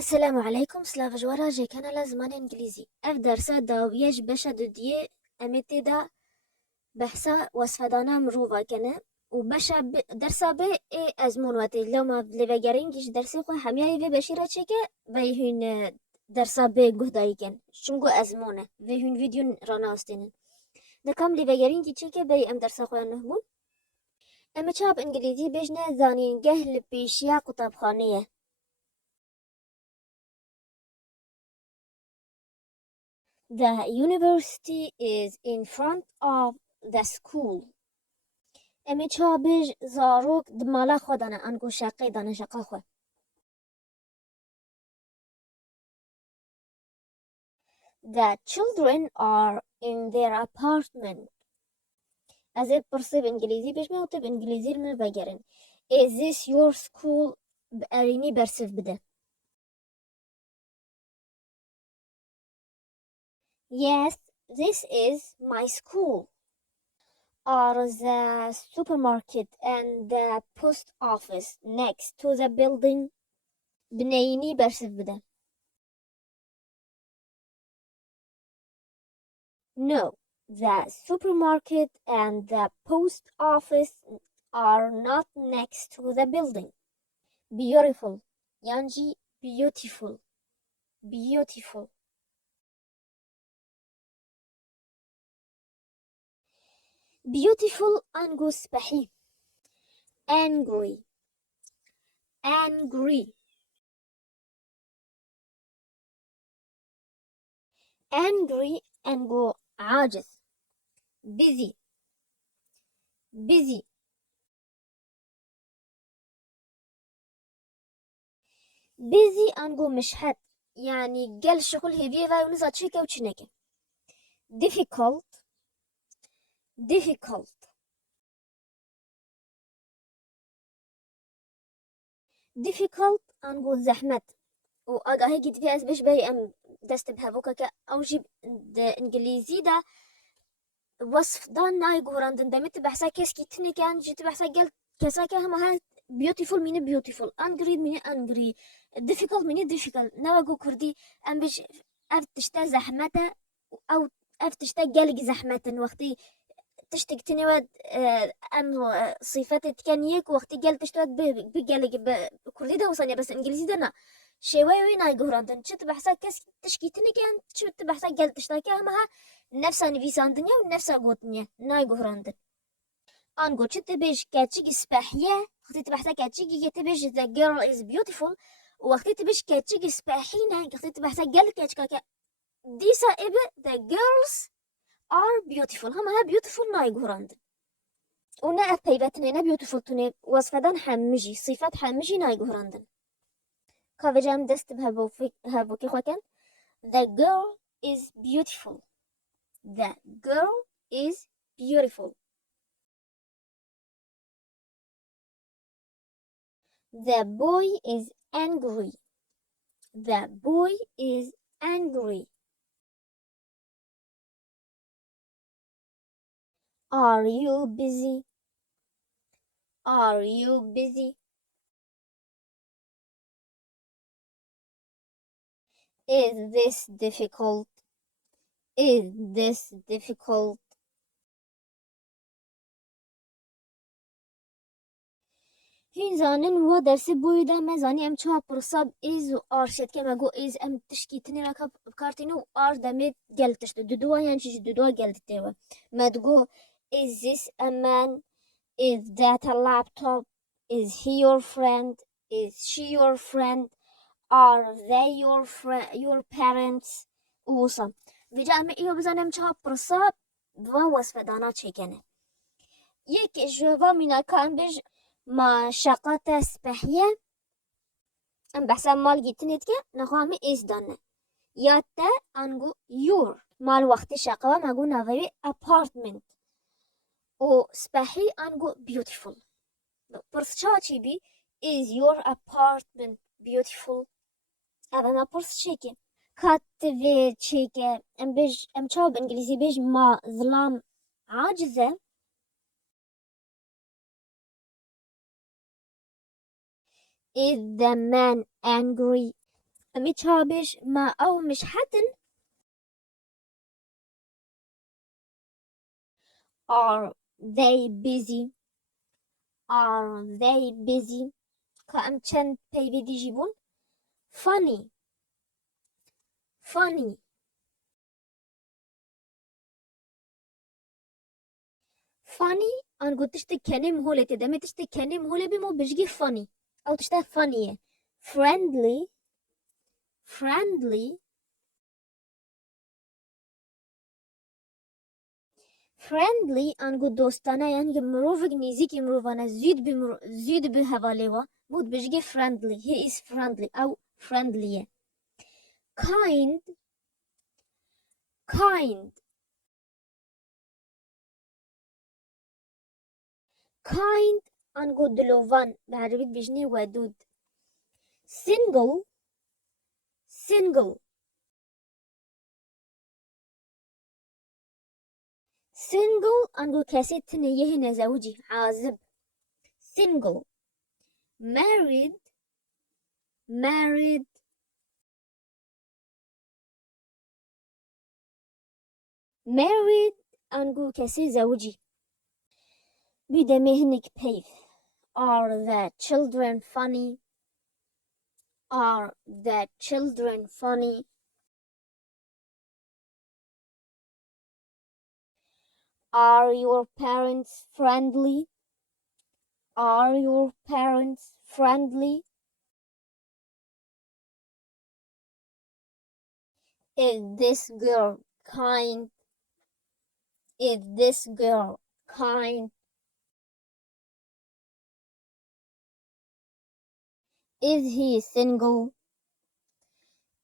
السلام عليكم. سلاف جوارا جي كان لازمان انجليزي اف درسا داويش بشا دوديه امتي دا بحثا وصفدانا مروفا كنا وبشا درسا بي اي ازمون واتي لو ما لفجرينجيش درسي خو حمياي في بشيرة شكا بيهن درسا بي قهداي كن شنقو ازمونة بيهن فيديو رانا استنن دا كام لفجرينجي شكا بي ام درسا خو نهبون اما شاب انجليزي بيجنا زانين جهل بيشيا قطب خانية. The university is in front of the school. امی چابج زاروک دمالا خودانه انگو شقی دانه شقا خو. The children are in their apartment. از برسه انگلیزی بهش میوته انگلیزی رو بگیرن. Is this your school؟ ارینی برسف بده. Yes, this is my school. Are the supermarket and the post office next to the building؟ بنيني برسف بده. No, the supermarket and the post office are not next to the building. Beautiful. Yanji, beautiful. Beautiful. Beautiful angus bahi. Angry. Angry. Angry ango عاجز. Busy. Busy. Busy ango مشحت. يعني قل شغل هبيفا ونزا تشيكا وتشنكا. Difficult. Difficult. difficult أنقول زحمة وأجا هيجي في أس بيش بي أم دست بهافوكا كا أوجب دا إنجليزي دا وصف دا ناي جوران دمت بحسا كيس كيتني كان جيت بحسا قال كسا كا هم ها beautiful مين beautiful angry مين angry difficult مين difficult نوا جو كردي أم بيش أفتشتا زحمة أو أفتشتا جالج زحمة وقتي تشتك تنواد أم صفات تكنيك وقت قال تشتواد بقالك بكردي ده وصانيا بس إنجليزي ده شوي وين هاي جهراندن شت بحسا كاس تشكي تنكان شت بحسا قال تشتاكي همها نفسها نفيسان دنيا ونفسها قوتنيا ناي جهراندن أنقول شت بيش كاتشيك سباحية وقت تبحسا كاتشيك يتبيش the girl is beautiful وقت تبيش كاتشيك سباحينا وقت تبحسا قال كاتشكاكا ديسا إبه the girls are beautiful همها beautiful ناي جهراندن ونا أثبتنا beautiful توني وصفدان حمجي صفات حمجي ناي جهراندن كافجام دست بهابوكي خواكن the girl is beautiful the girl is beautiful the boy is angry the boy is angry are you busy are you busy is this difficult is this difficult هین زانن و درس بویده مزانی ام چه پرساب ایز و آرشت که مگو ایز ام تشکیتنی رکب بکارتینو آر دمید گلتشت دودوا یعنی چیز دودوا گلتیوه مدگو is this a man is that a laptop is he your friend is she your friend are they your parents وصم بجا ام ایو بزنم چه پرساب دوا وصف دانا چکنه یک جوابا مینا کان بج ما شقات سبحية ام بحسب مال جيتنيت كه نخوامي إيش دانه ياتا أنجو your مال وقت شقة ما جو نظري apartment و سبحي أنجو beautiful برس شاتي بي is your apartment beautiful هذا ما برس شيكي كاتفي شيكي ام بيج ام شاب انجليزي بيج ما ظلام عاجزة is the man angry مش هابش ما أو مش حتن. Are they busy? Are they busy? كأم چند پیویدی جیبون. Funny. Funny. Funny أنقول تشتي كلم هولي تدمي تشتي كلم هولي بمو بجي funny أو تشتي funny. Friendly. Friendly. Friendly أنقول دوستانه يعني مروفق نيزيكي مروفانا زيد بهواليوا بود بجي friendly. He is friendly أو friendly. Kind. Kind. Kind أنقول دلوفان بعربيت بجني ودود. Single. Single. Single أنقول كاسيت تنيه نزوجي عازب. Single. Married. Married. Married أنقول كاسي زوجي. بدمهنك بيف. Are the children funny? Are the children funny? Are your parents friendly? Are your parents friendly? Is this girl kind? Is this girl kind? Is he single?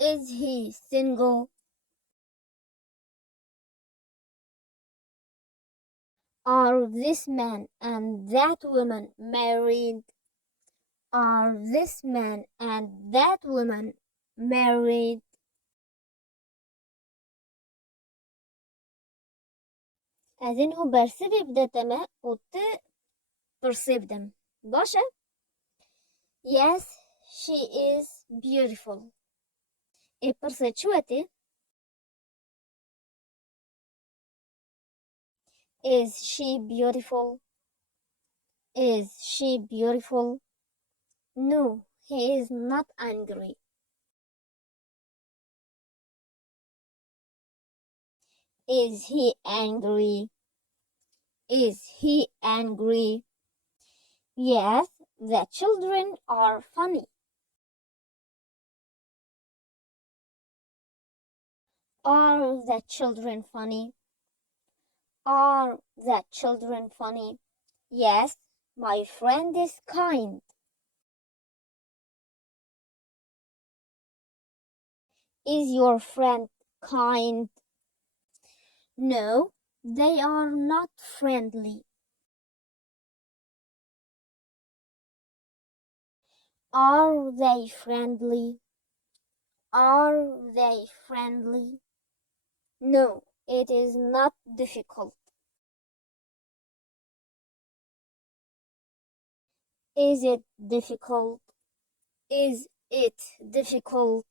Is he single? Are this man and that woman married? Are this man and that woman married? از اینو برسیب بدتمه و برسیبدم باشه. Yes, she is beautiful. برسید شوتي. Is she beautiful? Is she beautiful? No, he is not angry. Is he angry? Is he angry? Yes, the children are funny. Are the children funny? Are the children funny? Yes, my friend is kind. Is your friend kind? No, they are not friendly. Are they friendly? Are they friendly? No, it is not difficult. Is it difficult? Is it difficult?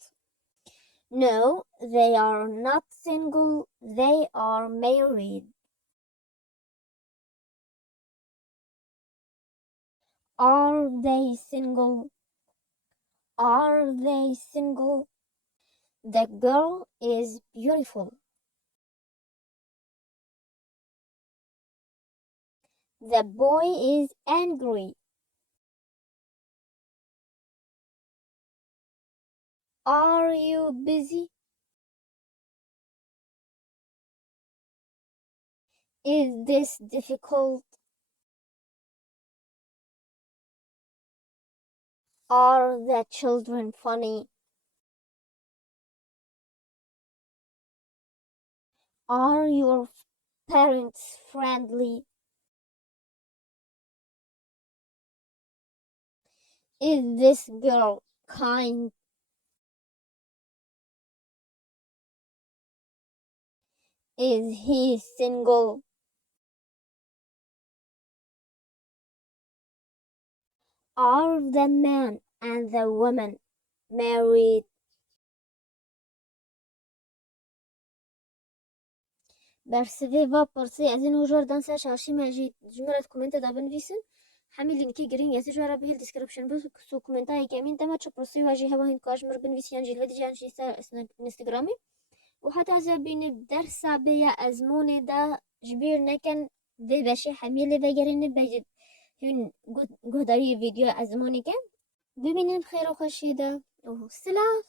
No, they are not single, they are married. Are they single? Are they single? The girl is beautiful. The boy is angry. Are you busy? Is this difficult? Are the children funny? Are your parents friendly? Is this girl kind? Is he single? Are the man and the woman married? برسوی و پرسی از این هجار دانسه شاشی مجید جملت کومنت دا بنویسن همین لینکی گرین یه جوارا بهل دیسکریپشن بس سو کومنتای که من تمام چه پرسی واجی هوا هند کاش مر بنویسین جلوه دی جانشی اینستاگرامی و حتی از بین درس بیا ازمون دا جبیر نکن ده بشه حمیله وگرنه بجد هن گهداری ویدیو ازمونی که ببینیم خیر و خوشیده و سلام